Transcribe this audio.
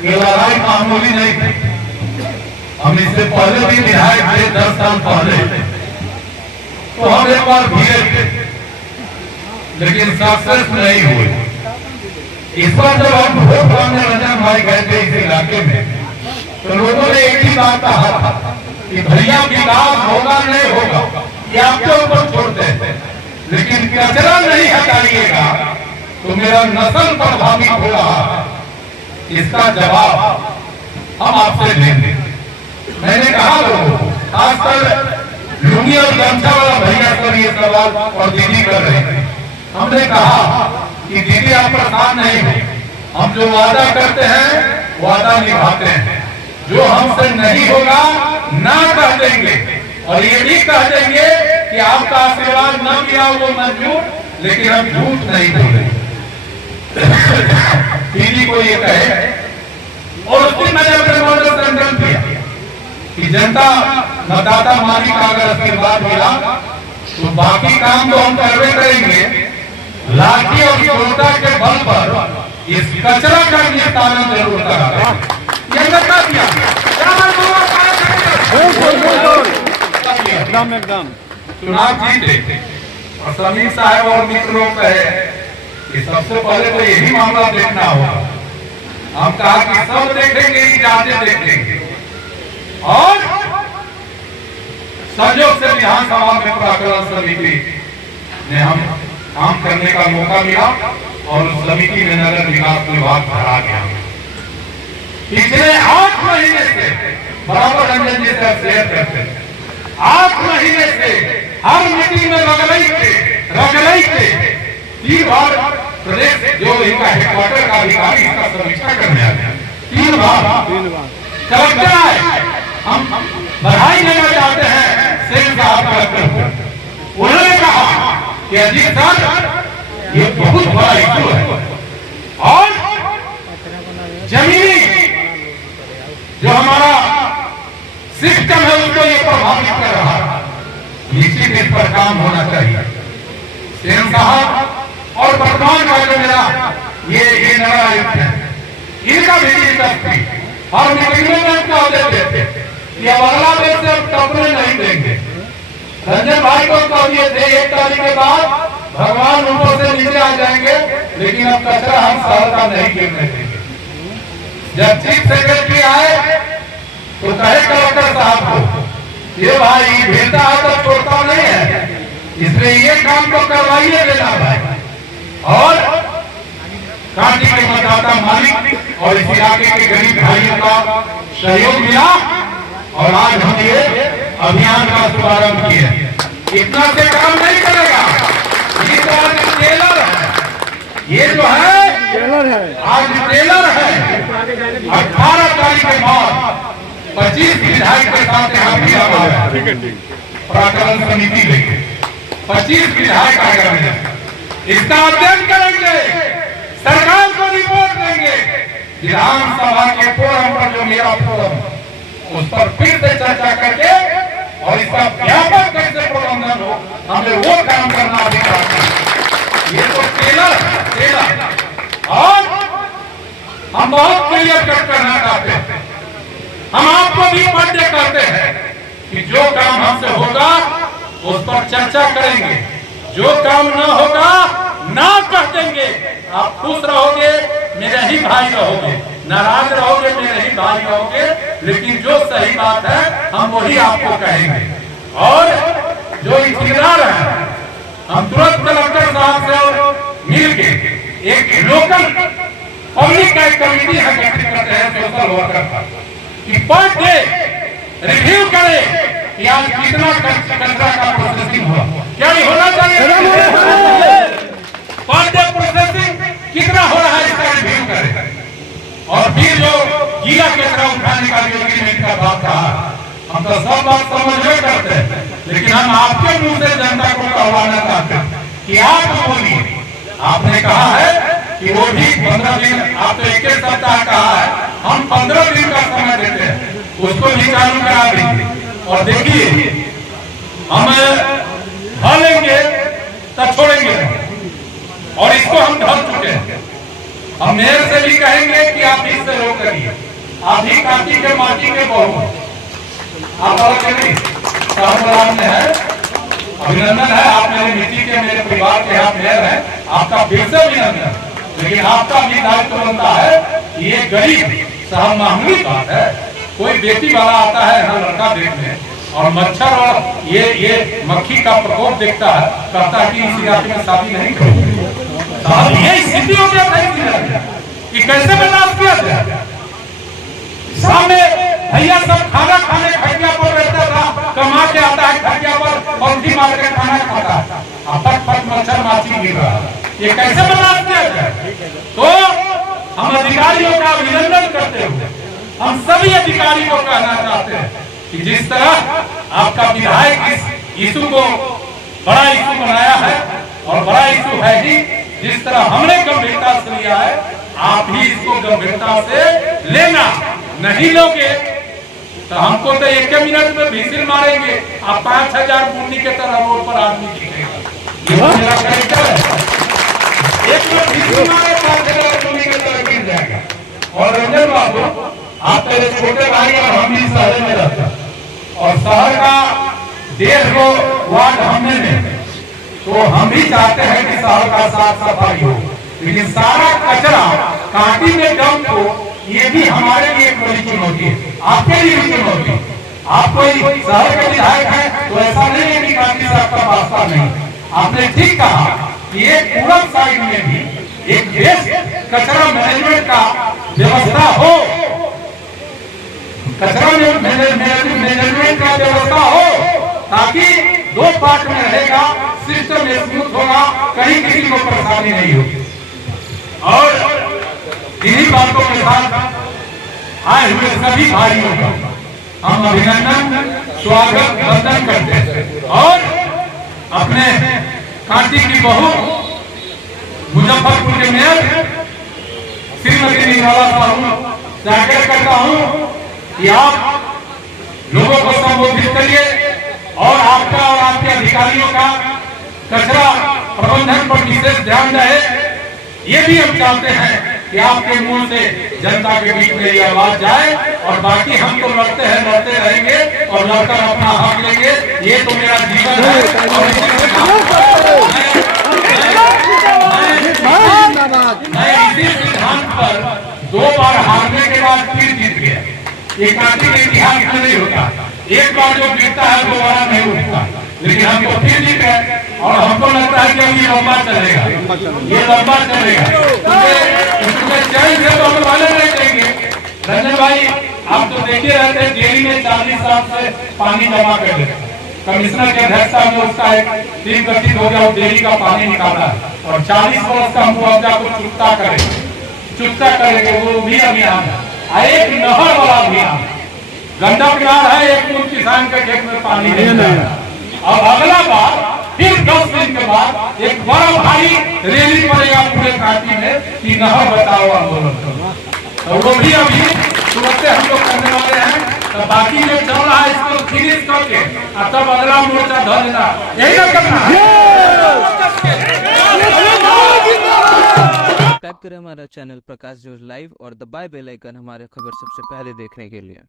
ये लड़ाई मामूली नहीं थी। हम इससे पहले भी विधायक थे 10 साल पहले, तो हम एक बार भिड़े थे लेकिन सक्सेस नहीं हुए। इस बार जब हम वोट मांगने रंजन भाई गए थे इस इलाके में, तो लोगों ने एक ही बात कहा था कि भैया विकास होगा नहीं होगा ये आपके ऊपर छोड़ते हैं, लेकिन कचरा नहीं हटाइएगा तो मेरा नस्ल प्रभावित हो रहा है, इसका जवाब हम आपसे लेंगे। मैंने कहा लोगों को, खासकर लुंगी और गमछा वाला भैया पर ये सवाल और दीदी कर रहे थे। हमने कहा कि दीदी आप परेशान नहीं हो, हम जो वादा करते हैं वादा निभाते हैं, जो हमसे नहीं होगा ना कह देंगे और ये भी कह देंगे कि आपका आशीर्वाद न किया वो मंजूर, लेकिन हम झूठ नहीं बोलेंगे। दीदी को ये कहे और उसकी मैंने अपने मॉडल संकल्प किया कि जनता मतदाता मालिक का अगर आशीर्वाद मिला तो बाकी काम तो हम करवे करेंगे, लाठी और सोटा के बल पर इस कचरा का निस्तारण जरूर करा। एकदम चुनाव जीते और समीर साहब और मित्रों कहे कि सबसे पहले तो यही मामला देखना होगा। हम कहा कि सब देखेंगे, जाते देखेंगे और संयोग से विधानसभा में प्राकलन समिति ने हम काम करने का मौका मिला और उस समिति में नगर विकास विभाग भरा गया। पिछले 8 महीने से बराबर रंजन जी से शेयर करते हैं, 8 महीने से हर मीटिंग में रगड़ई थे 3 बार प्रदेश जो इनका हेडक्वार्टर का अधिकारी इसका समीक्षा करने आ गया, 3 बार कलेक्टर आए। हम बधाई देना चाहते हैं सेल साहब कलेक्टर को। उन्होंने कहा कि अजीत सर ये बहुत बड़ा इशू है और जमीनी जो हमारा सिस्टम है उसको ये प्रभावित कर रहा है, निश्चित इस पर काम होना चाहिए। सेन साहब और वर्तमान का जो मेरा ये नगर आयुक्त है, इनका भी दिलचस्पी और मीटिंग में कह देते थे कि अब अगला देश से अब टपने नहीं देंगे। रंजन भाई को कह दिए थे 1 तारीख के बाद भगवान ऊपर से नीचे आ जाएंगे, लेकिन अब कचरा हम शहर का नहीं गिरने देंगे। जब चीफ सेक्रेटरी आए तो कहे कलेक्टर साहब को ये भाई भेजता है तो छोड़ता नहीं है, इसलिए ये काम तो करवाइए देना भाई। और कांटी के मतदाता मालिक और इस इलाके के गरीब भाइयों का सहयोग मिला और आज हम ये अभियान का शुभारंभ किया। इतना से काम नहीं करेगा, ये तो आज टेलर है, ये जो है आज टेलर है। 18 तारीख के बाद 25 विधायक के साथ यहाँ भी आया प्राकलन समिति लेके 25 विधायक आएगा, इसका अध्ययन करेंगे, सरकार को रिपोर्ट देंगे। विधानसभा के फोरम पर जो मेरा फोरम उस पर फिर से चर्चा करके और इसका व्यापक कैसे प्रबंधन हो, हमें वो काम करना अधिकार है। ये तो टेलर और हम बहुत क्लियर कट करना चाहते हैं। हम आपको भी बाध्य करते हैं कि जो काम हमसे होगा उस पर चर्चा करेंगे, जो काम न होगा ना कह देंगे। आप खुश रहोगे मेरे ही भाई रहोगे, नाराज रहोगे मेरे ही भाई रहोगे, लेकिन जो सही बात है हम वही आपको कहेंगे। और जो ठेकेदार है हम तुरंत कलेक्टर साहब से मिलके एक लोकल पब्लिक का एक कमेटी है गठित करते हैं सोशल वर्कर का, कि पर डे रिव्यू करे कि आज कितना कचरा का प्रोसेसिंग हुआ, क्या ये होना चाहिए, पर डे प्रोसेसिंग कितना हो रहा है इसका रिव्यू करे। और फिर जो गीला कचरा उठाने का जो एग्रीमेंट का बात कहा, हम तो सब बात समझ करते हैं, लेकिन हम आपके मुंह से जनता को कहवाना चाहते हैं कि आप बोलिए। आपने कहा है कि वो भी 15 दिन, आप तो 21 सप्ताह कहा है, हम 15 दिन का समय देते हैं, उसको भी चालू करा देंगे। और देखिए हम ढल लेंगे तब छोड़ेंगे, और इसको हम ढल चुके हैं। हम मेयर से भी कहेंगे कि आप इससे रोक करिए, आधी काटी के माटी के बहु आप और के नहीं साहब में है। अभिनंदन है, आप मेरी मिट्टी के, मेरे परिवार के यहाँ मेयर हैं, आपका फिर से अभिनंदन। लेकिन आपका भी दायित्व बनता है, ये गरीब साहब मामूली बात है। कोई बेटी वाला आता है ना लड़का देखने और मच्छर और ये मक्खी का प्रकोप देखता है, कहता है कि इस इलाके में शादी नहीं करूंगी। साहब ये स्थिति हो गया कि कैसे बर्दाश्त किया जाए। सामने भैया सब खाना खाने खटिया पर बैठता था, कमा के आता है खटिया पर पंखी मार के खाना खाता है, अब तक मच्छर माछी गिर रहा है। ये कैसे बर्दाश्त किया जाए। तो हम अधिकारियों का अभिनंदन करते हुए हम सभी अधिकारियों को कहना चाहते हैं कि जिस तरह आपका विधायक इस इशू को बड़ा इशू बनाया है और बड़ा इशू है ही, जिस तरह हमने गंभीरता से लिया है, आप भी इसको गंभीरता से लेना। नहीं लोगे तो हमको तो एक मिनट में भीसिल मारेंगे, आप 5000 मुन्नी के तरह रोड पर आदमी दिखेगा। ये मेरा कैरेक्टर है, एक मिनट भीसिल मारे 5000 मुन्नी के तरह गिर जाएगा। और रंजन बाबू, आप मेरे छोटे भाई और हम भी शहर में रहते हैं और शहर का 150 वार्ड हमने, तो हम भी चाहते हैं कि शहर का साफ सफाई हो, लेकिन सारा कचरा काटी में डंप हो, ये भी हमारे लिए एक बड़ी चुनौती है, आपके लिए भी चुनौती है। आप कोई शहर के विधायक हैं तो ऐसा नहीं है कि काटी से आपका वास्ता नहीं। आपने ठीक कहा कि एक पूरब साइड में भी एक वेस्ट कचरा मैनेजमेंट का व्यवस्था हो, कचरा मैनेजमेंट का व्यवस्था हो, ताकि 2 पार्ट में रहेगा, सिस्टम स्मूथ होगा, कहीं किसी को परेशानी नहीं होगी। और इन्हीं बातों के साथ आए हुए सभी भाइयों का हम अभिनंदन, स्वागत, वंदन करते हैं और अपने कांटी की बहू मुजफ्फरपुर के मेयर श्रीमती निर्मला साहू जाकर करता हूँ कि आप लोगों को संबोधित करिए और आपका और आपके अधिकारियों का कचरा प्रबंधन पर विशेष ध्यान रहे। ये भी हम चाहते हैं कि आपके मुंह से जनता के बीच में ये आवाज जाए और बाकी हम तो लड़ते हैं, लड़ते रहेंगे और लड़कर अपना हक लेंगे। ये तो मेरा जीवन है और मैं इसी सिद्धांत पर 2 बार हारने के बाद फिर जीत गया। ये कांटी के इतिहास में नहीं होता, एक बार जो जीतता है दोबारा नहीं उठता, लेकिन हमको फिर जीत गए और हमको लगता है कि ये लंबा चलेगा, ये लंबा चलेगा, उसमें चैन से तो हम वाले नहीं देंगे। रंजन भाई, आप तो देखे रहते हैं जेल में 40 साल से पानी जमा कर देते, कमिश्नर के अध्यक्षता में उसका एक टीम गठित हो गया, डेयरी का पानी निकाला है और 40 वर्ष का मुआवजा को चुकता करेंगे, वो भी अभियान है। एक नहर वाला अभियान, गंडक नहर है, एक मुल्क किसान के खेत में पानी नहीं है। और अगला बार फिर 10 दिन के बाद एक बड़ा भारी रैली पड़ेगा पूरे कांटी में कि नहर बचाओ आंदोलन करो, तो वो भी अभी तुरंत हम लोग करने वाले हैं। तो बाकी जो चल रहा है इसको फिनिश करके तब अगला मोर्चा धर लेना, यही ना करना है। सब्सक्राइब करें हमारा चैनल प्रकाश न्यूज लाइव और दबाए बेल आइकन हमारे खबर सबसे पहले देखने के लिए।